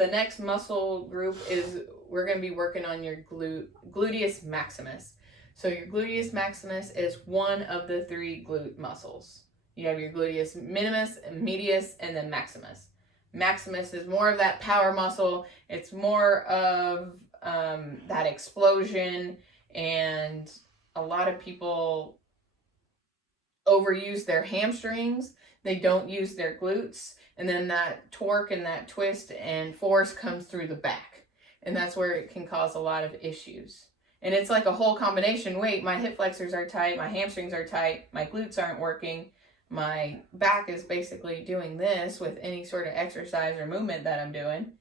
the next muscle group is we're going to be working on your gluteus maximus. So your gluteus maximus is one of the 3 glute muscles. You have your gluteus minimus, medius, and then maximus. Maximus is more of that power muscle. It's more of that explosion, and a lot of people overuse their hamstrings. They don't use their glutes, and then that torque and that twist and force comes through the back, and that's where it can cause a lot of issues. And it's like a whole combination. Wait, my hip flexors are tight, my hamstrings are tight, my glutes aren't working, my back is basically doing this with any sort of exercise or movement that I'm doing.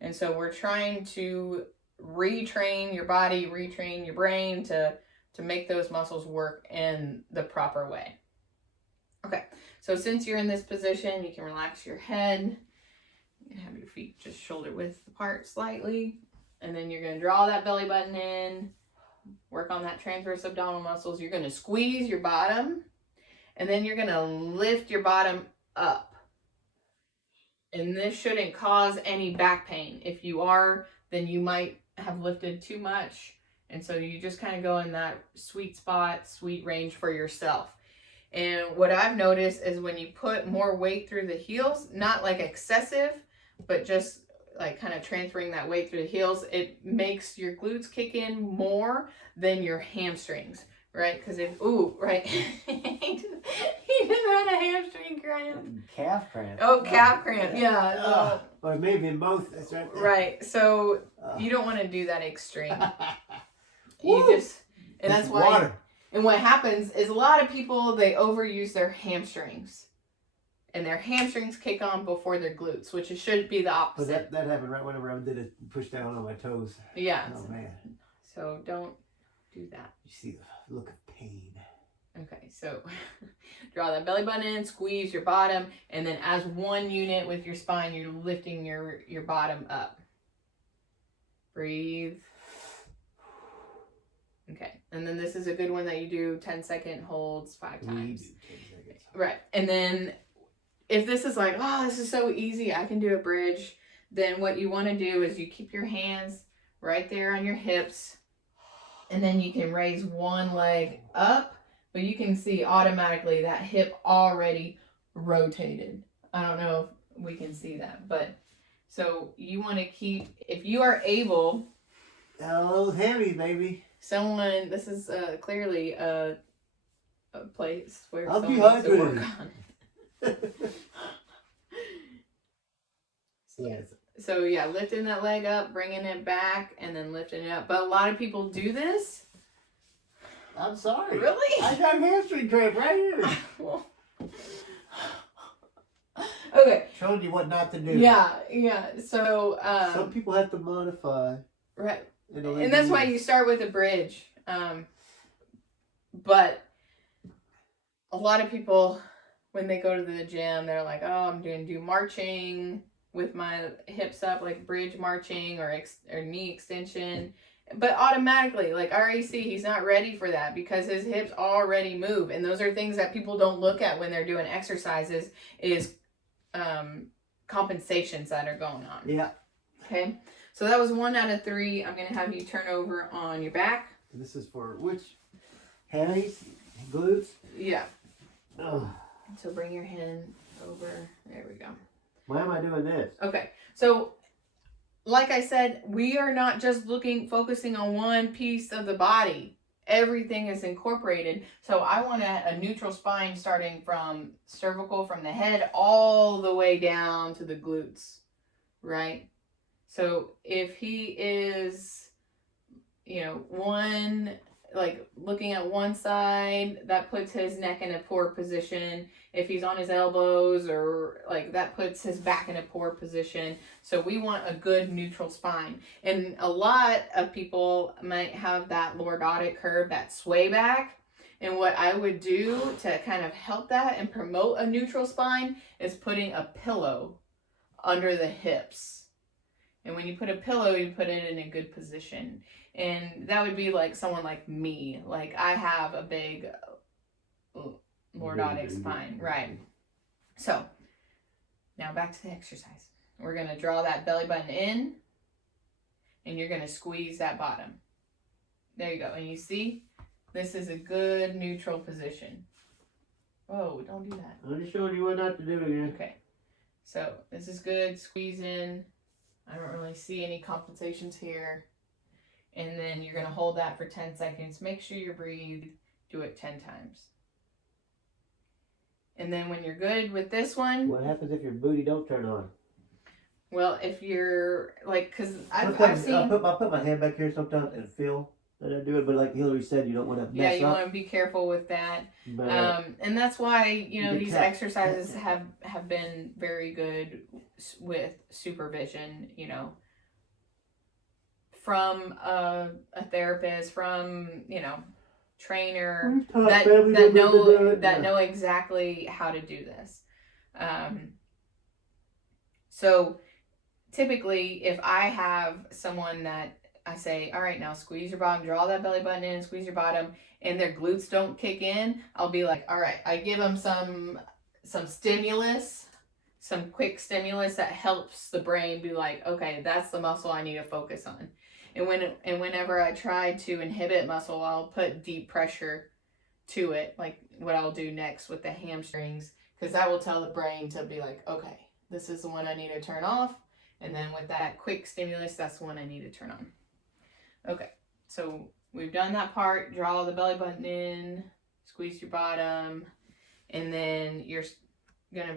And so we're trying to retrain your body, retrain your brain to make those muscles work in the proper way. Okay, so since you're in this position, you can relax your head. You can have your feet just shoulder width apart slightly. And then you're going to draw that belly button in, work on that transverse abdominal muscles. You're going to squeeze your bottom, and then you're going to lift your bottom up. And this shouldn't cause any back pain. If you are, then you might have lifted too much. And so you just kind of go in that sweet spot, sweet range for yourself. And what I've noticed is when you put more weight through the heels, not like excessive, but just like kind of transferring that weight through the heels, it makes your glutes kick in more than your hamstrings, right? Because if, right, he just had a hamstring cramp. Calf cramp. Oh, calf cramp, yeah. Or maybe in both. That's right. Right, so you don't want to do that extreme. You just, and that's why. Water. And what happens is a lot of people, they overuse their hamstrings. And their hamstrings kick on before their glutes, which it should be the opposite. But that happened right whenever I did it, push down on my toes. Yeah. Oh, man. So don't do that. You see the look of pain. Okay, so draw that belly button in, squeeze your bottom, and then as one unit with your spine, you're lifting your bottom up. Breathe. Okay, and then this is a good one that you do 10-second holds 5 times. 10 seconds. Right, and then if this is like, oh, this is so easy, I can do a bridge, then what you want to do is you keep your hands right there on your hips, and then you can raise one leg up, but you can see automatically that hip already rotated. I don't know if we can see that, but so you want to keep, if you are able. Oh, those hammies, baby. Someone, this is clearly a place where I'll someone needs to work on it. Yes. So yeah, lifting that leg up, bringing it back, and then lifting it up. But a lot of people do this. I'm sorry. Really? I got hamstring cramp right here. Well, okay. Showing you what not to do. Yeah. So some people have to modify. Right. And that's why you start with a bridge. But a lot of people, when they go to the gym, they're like, oh, I'm going to do marching with my hips up, like bridge marching or knee extension. But automatically, like I already see, he's not ready for that because his hips already move. And those are things that people don't look at when they're doing exercises is compensations that are going on. Yeah. Okay. So that was 1 out of 3. I'm going to have you turn over on your back. And this is for which? Hammies? Glutes? Yeah. Oh. So bring your hand over. There we go. Why am I doing this? Okay. So like I said, we are not just focusing on one piece of the body. Everything is incorporated. So I want a neutral spine starting from cervical, from the head all the way down to the glutes. Right? So if he is, looking at one side, that puts his neck in a poor position. If he's on his elbows or that puts his back in a poor position. So we want a good neutral spine. And a lot of people might have that lordotic curve, that sway back. And what I would do to kind of help that and promote a neutral spine is putting a pillow under the hips. And when you put a pillow, you put it in a good position. And that would be like someone like me. Like I have a big lordotic spine. Right. So now back to the exercise. We're going to draw that belly button in, and you're going to squeeze that bottom. There you go. And you see, this is a good neutral position. Whoa, don't do that. I'm just showing you what not to do again. Okay. So this is good. Squeeze in. I don't really see any compensations here. And then you're going to hold that for 10 seconds. Make sure you breathe. Do it 10 times. And then when you're good with this one. What happens if your booty don't turn on? Well, if you're like, because I've seen. I put my hand back here sometimes and feel that I do it, but like Hillary said, you don't want to mess up. Yeah, you want to be careful with that. But, and that's why, you know, these exercises have been very good with supervision, you know, from a therapist, from, you know, trainer that know exactly how to do this. So typically, if I have someone that I say, all right, now squeeze your bottom, draw that belly button in, squeeze your bottom, and their glutes don't kick in, I'll be like, all right, I give them some stimulus, some quick stimulus that helps the brain be like, okay, that's the muscle I need to focus on. And whenever I try to inhibit muscle, I'll put deep pressure to it, like what I'll do next with the hamstrings, because that will tell the brain to be like, okay, this is the one I need to turn off. And then with that quick stimulus, that's the one I need to turn on. Okay, so we've done that part. Draw the belly button in, squeeze your bottom, and then you're going to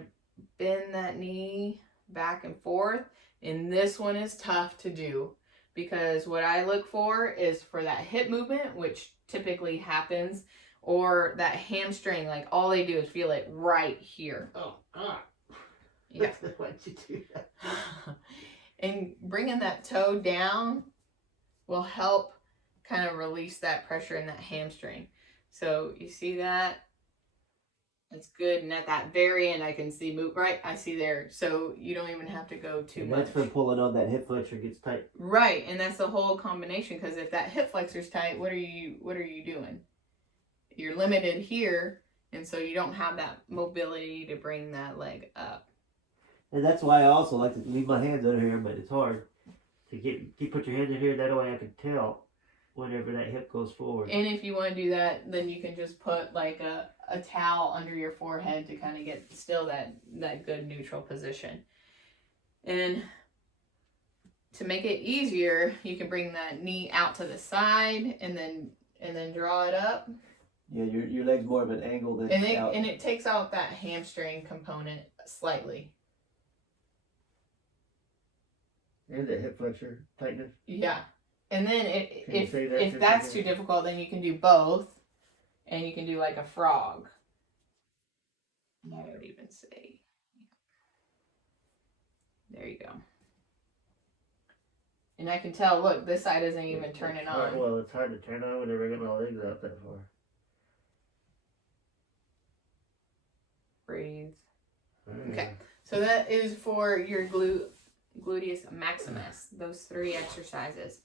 bend that knee back and forth. And this one is tough to do because what I look for is for that hip movement, which typically happens, or that hamstring, like all they do is feel it right here. Oh, God. Yeah. Why'd you do that? And bringing that toe down will help kind of release that pressure in that hamstring. So you see that? That's good. And at that very end, I can see move right. I see there. So you don't even have to go too much. That's for pulling on that hip flexor gets tight. Right, and that's the whole combination. Because if that hip flexor's tight, what are you doing? You're limited here, and so you don't have that mobility to bring that leg up. And that's why I also like to leave my hands under here, but it's hard to put your hands in here. That way I can tell whenever that hip goes forward. And if you want to do that, then you can just put like a towel under your forehead to kind of get still that good neutral position. And to make it easier, you can bring that knee out to the side and then draw it up. Yeah, your leg's more of an angle than out. And it takes out that hamstring component slightly. And the hip flexor tightness. Yeah. And then if that's too difficult, then you can do both. And you can do like a frog. I would even say. There you go. And I can tell, look, this side isn't even turning on. Well, it's hard to turn on whenever I get my legs out that far. Breathe. Okay. So that is for your gluteus maximus, those 3 exercises.